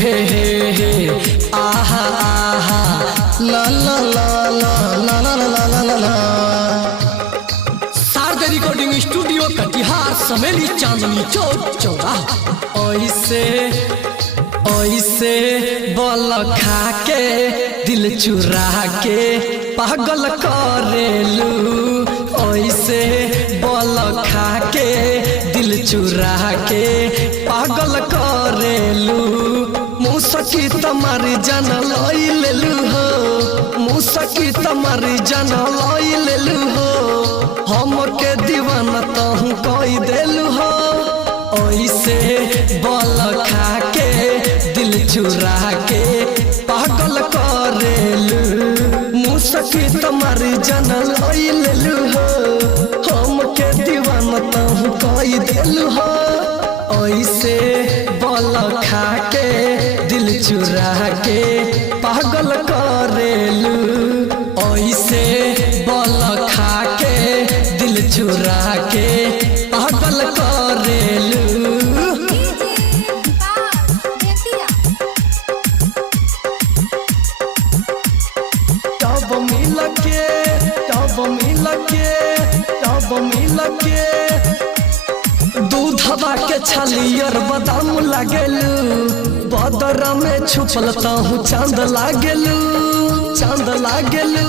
हे आहा आहा ला ला ला ला ला ला ला ला ला ला। शारदा रिकॉर्डिंग स्टूडियो कटिहार समेली चांदनी चौक चौराहा। ऐसे बल खा के दिल चुरा के पागल करेलू। ऐसे बल खा के दिल चुरा के पागल करेलू। मुसकी तमारी जान लई लेलू हो, मुसकी तमारी जान लई लेलू हो। हम के दीवाना तहु कई देलू हो। ऐसे बल खा के दिल चुरा के पागल करेलू। मुसकी तमारी जान लई लेलू हो। हम के दीवाना तहु कई देलू हो। ऐसे बल खा के दिल चुरा के पागल करेलू। ऐसे बल खा के दिल चुरा के पागल करेलू। तब मिल के दूधवा के छलियर बादाम लागेलू। बदरा में छुपल तहु चांद लागेलू, चांद लागेलू।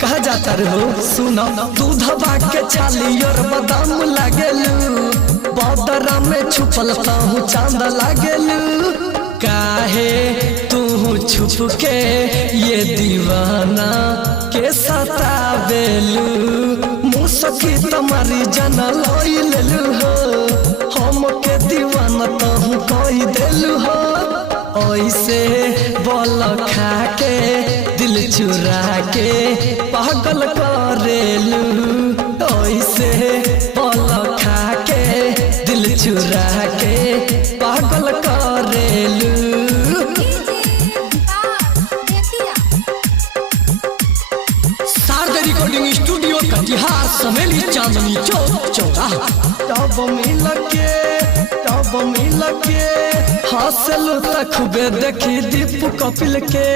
कहा जाता रहो सुनो, दूधवा के छलियर बादाम लागेलू। बदरा में छुपल तहु चांद लागेलू। काहे तू छुप के ये दीवाना के सतावेलू। मुसकी तमारी जान लई लेलू हो। हम के दीवाना तहु कई देलू हो। ऐसे बल खा के दिल चुरा के पागल करेलू। ऐसे बल खा के दिल चुरा के पागल करेलू। शारदा रिकॉर्डिंग स्टूडियो कटिहार समेली चांदनी चौक चौराहा। तब मिल के हंसलू तखबे देखी दीपू कपिल के।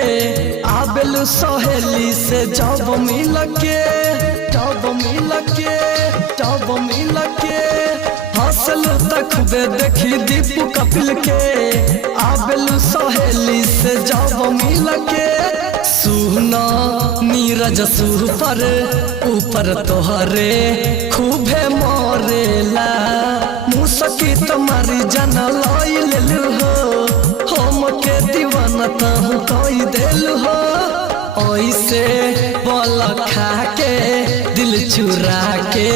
आबेलू सहेली से जब मिल के हंसलू तखबे देखी दीपू कपिल के। आबेलू सहेली से जब मिल के। सुना नीरज सुपर ऊपर तोहरे खूबे मरेला। मुसकी तमारी जान लई लेलू हो। हम के दीवाना तहु कई देलू हो। ऐसे बल खा के दिल चुरा के